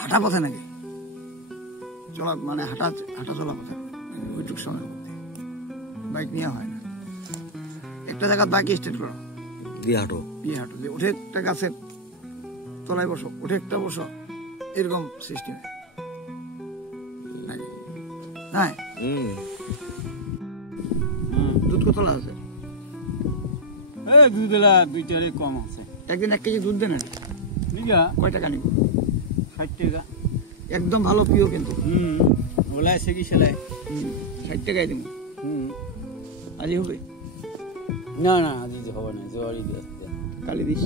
হাঁটা পথে নাকি চলা মানে হাঁটা চলা পথে ওইটুক সময় বাইক নিয়ে হয় না। একটা জায়গা বাইক স্টার্ট করো, দিয়ে হাঁটো দিয়ে উঠে একটা গাছের তলায় বসো, উঠে একটা বসো, এরকম সিস্টেমে নাকি? হ্যাঁ, দুধ কত আছে? দুধ 2টারে কম আছে। একদিন 1 কেজি দুধ দেন নিগা কয় টাকা নিব? 60 টাকা। একদম ভালো পিও কিন্তু। ওলা আছে কি সেলাই 60 টাকায় দিব। আজই হবে না, আজ হবে না, জোয়ারি দিয়ে কালি দিস।